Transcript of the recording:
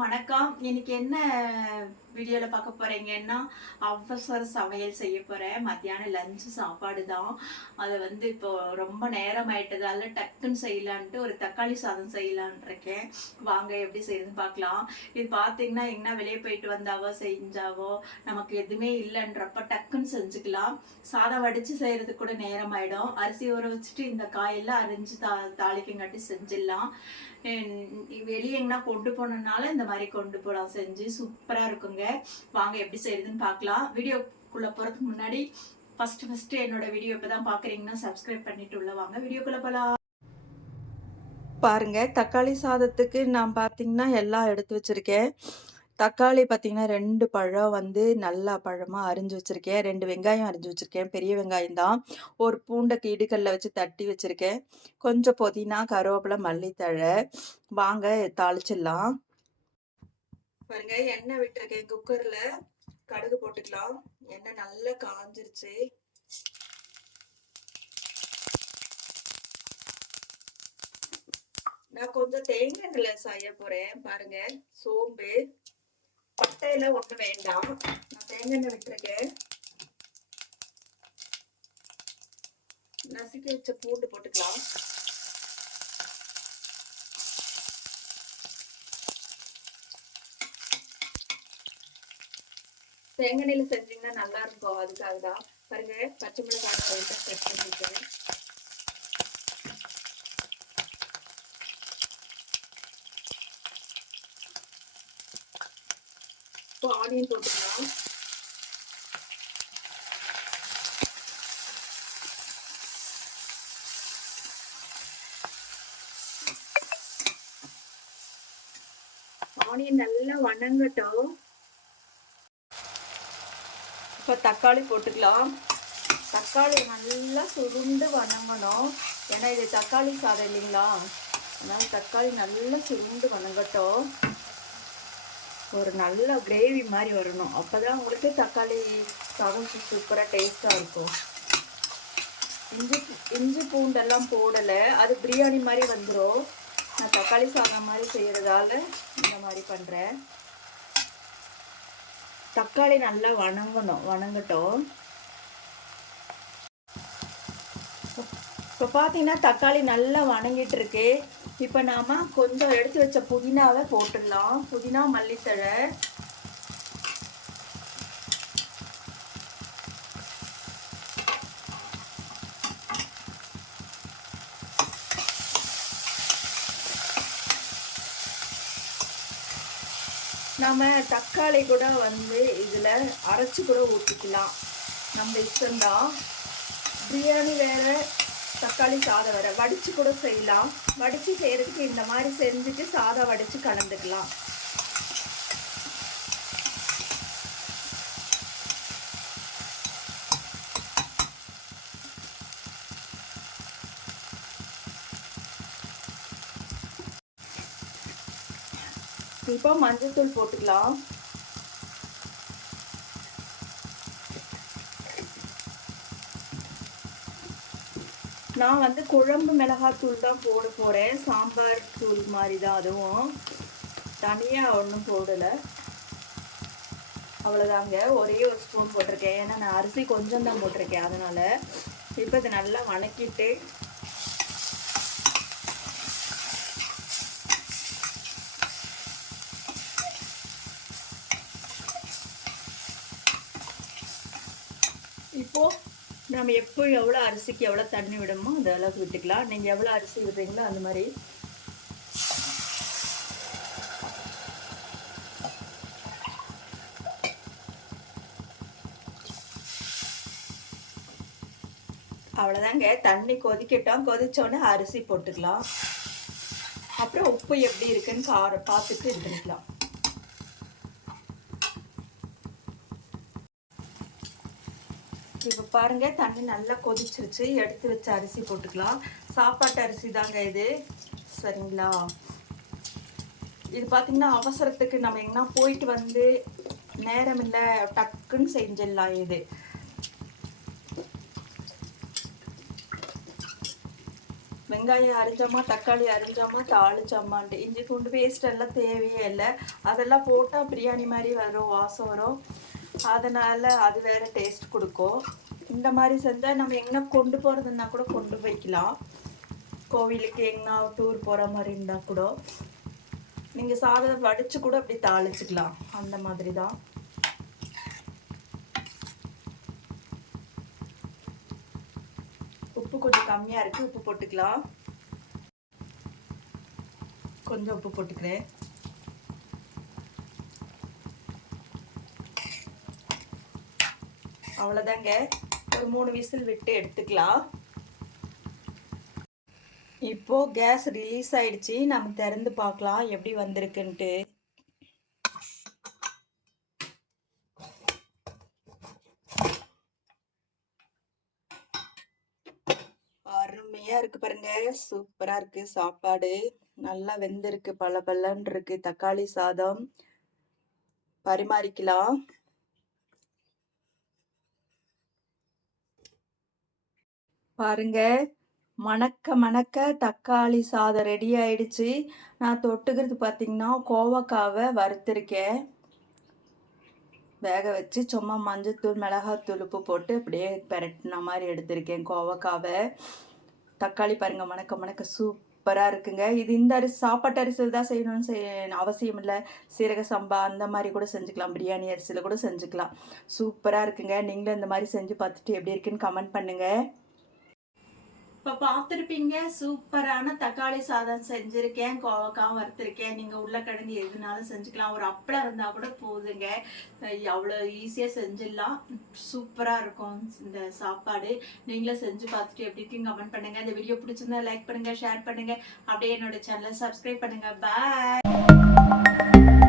எல்லாருக்கும் வணக்கம். இன்னைக்கு என்ன வீடியோல பார்க்க போறீங்கன்னா, அவசர சமையல் செய்ய போறேன். மத்தியானம் லஞ்ச் சாப்பாடு தான். அதை இப்போ ரொம்ப நேரம் ஆயிட்டதால டக்குன்னு செய்யலான்ட்டு ஒரு தக்காளி சாதம் செய்யலான் இருக்கேன். வாங்க எப்படி செய்யுதுன்னு பார்க்கலாம். இது பார்த்தீங்கன்னா எங்கன்னா வெளியே போயிட்டு வந்தாவோ செஞ்சாவோ நமக்கு எதுவுமே இல்லைன்றப்ப டக்குன்னு செஞ்சுக்கலாம். சாதம் வடிச்சு செய்யறதுக்கு கூட நேரம் ஆயிடும். அரிசி ஊற வச்சுட்டு இந்த காயெல்லாம் அரிஞ்சு தாளிக்கங்காட்டி செஞ்சிடலாம். வெளியே எங்கன்னா கொண்டு போனதுனால இந்த மாதிரி கொண்டு போகலாம், செஞ்சு சூப்பரா இருக்குங்க. வாங்க எப்படி செய்யுதுன்னு பார்க்கலாம். வீடியோக்குள்ள போறதுக்கு முன்னாடி ஃபர்ஸ்ட் என்னோட வீடியோ இப்பதான் பாக்குறீங்கன்னா சப்ஸ்கிரைப் பண்ணிட்டு உள்ள வாங்க. வீடியோக்குள்ள போலாம். பாருங்க, தக்காளி சாதத்துக்கு நான் பார்த்தீங்கன்னா எல்லாம் எடுத்து வச்சிருக்கேன். தக்காளி பார்த்தீங்கன்னா 2 பழம் நல்லா பழமா அரிஞ்சு வச்சிருக்கேன். 2 வெங்காயம் அரிஞ்சு வச்சிருக்கேன். பெரிய வெங்காயம் தான். ஒரு பூண்டை இடுக்கல்ல வச்சு தட்டி வச்சிருக்கேன். கொஞ்சம் புதினா, கருவேப்பிலை, மல்லித்தழை. வாங்க தாளிச்சிடலாம். பாருங்க, எண்ணெய் விட்டுருக்கேன். குக்கர்ல கடுகு போட்டுக்கலாம். எண்ணெய் நல்லா காஞ்சிருச்சு. நான் கொஞ்சம் தேங்காய் எண்ணெயில் செய்ய போறேன். பாருங்க, சோம்பு, பட்டையில ஒண்ணு வேண்டாம். நான் தேங்காய் எண்ணெய் விட்டுருக்கேன். நசுக்கி வச்ச பூண்டு போட்டுக்கலாம். தேங்காய் எண்ணெயில செஞ்சீங்கன்னா நல்லா இருக்கும், அதுக்காக தான். பாருங்க, பச்சை மிளகாய் கட் பண்ணிருக்கேன். இப்போ ஆனியன் போட்டுக்கலாம். ஆனியன் நல்லா வணங்கட்டும். இப்போ தக்காளி போட்டுக்கலாம். தக்காளி நல்லா சுருண்டு வணங்கணும். ஏன்னா இது தக்காளி சாதம் இல்லைங்களா, அதனால தக்காளி நல்லா சுருண்டு வணங்கட்டும். ஒரு நல்ல கிரேவி மாதிரி வரணும். அப்போதான் உங்களுக்கு தக்காளி சாதம் சூப்பராக டேஸ்ட்டாக இருக்கும். இஞ்சி பூண்டெல்லாம் போடலை, அது பிரியாணி மாதிரி வந்துடும். நான் தக்காளி சாதம் மாதிரி செய்கிறதால இந்த மாதிரி பண்ணுறேன். தக்காளி நல்லா வணங்கட்டும். இப்போ பார்த்தீங்கன்னா தக்காளி நல்லா வணங்கிட்டு இருக்கு. இப்போ நாம கொஞ்சம் எடுத்து வச்ச புதினாவை போட்டுடலாம். புதினா, மல்லித்தழை. நம்ம தக்காளி கூட இதில் அரைச்சி கூட ஊற்றிக்கலாம், நம்ம இஷ்டம்தான். பிரியாணி வேறு, தக்காளி சாதம் வேறு. வடித்து கூட செய்யலாம். வடித்து செய்கிறதுக்கு இந்த மாதிரி செஞ்சுட்டு சாதம் வடித்து கலந்துக்கலாம். இப்போ மஞ்சள்தூள் போட்டுக்கலாம். நான் குழம்பு மிளகாத்தூள் தான் போட போகிறேன். சாம்பார் தூள் மாதிரி தான், அதுவும் தனியாக ஒன்றும் போடலை. அவ்வளோதாங்க, ஒரே ஒரு ஸ்பூன் போட்டிருக்கேன். ஏன்னா நான் அரிசி கொஞ்சம் தான் போட்டிருக்கேன், அதனால். இப்போ இதை நல்லா வணக்கிட்டு இப்போது நம்ம எவ்வளோ அரிசிக்கு எவ்வளோ தண்ணி விடணுமோ அந்த அளவுக்கு விட்டுக்கலாம். நீங்கள் எவ்வளோ அரிசி விடுறீங்களோ அந்த மாதிரி. அவ்வளோதாங்க, தண்ணி கொதிக்கட்டும். கொதிச்சோடனே அரிசி போட்டுக்கலாம். அப்புறம் உப்பு எப்படி இருக்குன்னு பார்த்துட்டு இது பண்ணிக்கலாம். இப்போ பாருங்க, தண்ணி நல்லா கொதிச்சிருச்சு. எடுத்து வச்ச அரிசி போட்டுக்கலாம். சாப்பாட்டு அரிசி தாங்க இது, சரிங்களா? இது பார்த்தீங்கன்னா அவசரத்துக்கு நம்ம எங்கன்னா போயிட்டு நேரம் இல்லை, டக்குன்னு செஞ்சிடலாம். வெங்காயம் அரிஞ்சோமா, தக்காளி அரிஞ்சோமா, தாளிச்சோமான்ட்டு. இஞ்சி பூண்டு பேஸ்ட் எல்லாம் தேவையே இல்லை. அதெல்லாம் போட்டால் பிரியாணி மாதிரி வரும், வாசம் வரும். அதனால் அது வேறு டேஸ்ட் கொடுக்கும். இந்த மாதிரி செஞ்சால் நம்ம எங்கே கொண்டு போகிறதுன்னா கூட கொண்டு போய்க்கலாம். கோவிலுக்கு எங்கன்னா டூர் போகிற மாதிரி இருந்தால் கூட நீங்கள் சாதம் வடித்து கூட அப்படி தாளிச்சிக்கலாம். அந்த மாதிரி தான். உப்பு கொஞ்சம் கம்மியாக இருக்குது, உப்பு போட்டுக்கலாம். கொஞ்சம் உப்பு போட்டுக்கிறேன். அவ்வளோதாங்க. ஒரு 3 விசில் விட்டு எடுத்துக்கலாம். இப்போது கேஸ் ரிலீஸ் ஆயிடுச்சு. நம்ம திறந்து பார்க்கலாம் எப்படி வந்திருக்குன்ட்டு. அருமையாக இருக்குது பாருங்க. சூப்பராக இருக்குது. சாப்பாடு நல்லா வெந்திருக்கு, பளபளன்னு இருக்கு. தக்காளி சாதம் பரிமாறிக்கலாம். பாருங்க, மணக்க மணக்க தக்காளி சாதம் ரெடி ஆயிடுச்சு. நான் தொட்டுக்கிறது பார்த்தீங்கன்னா கோவக்காவை வறுத்திருக்கேன். வேக வச்சு சும்மா மஞ்சத்தூள், மிளகாத்தூள், உப்பு போட்டு அப்படியே பெரட்டின மாதிரி எடுத்திருக்கேன் கோவக்காவை. தக்காளி பாருங்க, மணக்க மணக்க சூப்பராக இருக்குங்க. இது இந்த அரிசி, சாப்பாட்டு அரிசியில் தான் செய்யணும்னு அவசியம் இல்லை. சீரக சம்பா அந்த மாதிரி கூட செஞ்சுக்கலாம். பிரியாணி அரிசியில் கூட செஞ்சுக்கலாம். சூப்பராக இருக்குங்க. நீங்களும் இந்த மாதிரி செஞ்சு பார்த்துட்டு எப்படி இருக்குன்னு கமெண்ட் பண்ணுங்கள். இப்போ பார்த்துருப்பீங்க, சூப்பரான தக்காளி சாதம் செஞ்சுருக்கேன். கோவக்காவும் வறுத்துருக்கேன். நீங்கள் உருளைக்கிழங்கு எதுனாலும் செஞ்சுக்கலாம். ஒரு அப்பளம் இருந்தால் கூட போதுங்க. அவ்வளோ ஈஸியாக செஞ்சிடலாம். சூப்பராக இருக்கும் இந்த சாப்பாடு. நீங்களும் செஞ்சு பார்த்துட்டு எப்படி இருக்குன்னு கமெண்ட் பண்ணுங்கள். இந்த வீடியோ பிடிச்சிருந்தா லைக் பண்ணுங்கள், ஷேர் பண்ணுங்கள். அப்படியே என்னோட சேனலை சப்ஸ்கிரைப் பண்ணுங்கள். பாய்.